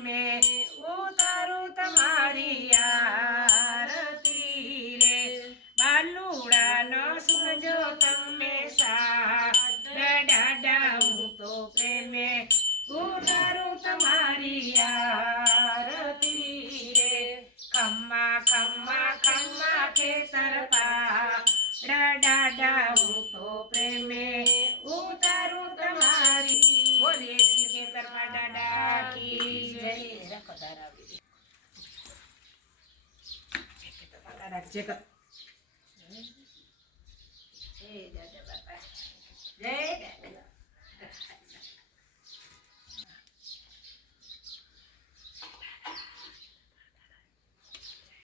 પ્રેમે ઉતારું તમારી આરતી રે બાલુડાનો સુનજો તમે સા દાદા હું તો પ્રેમે ઉતારું તમારી આરતી રે ખમ્મા ખમ્મા ખમ્મા ખેતર પા દાદા હું રાખો તારા રાખજે કર જય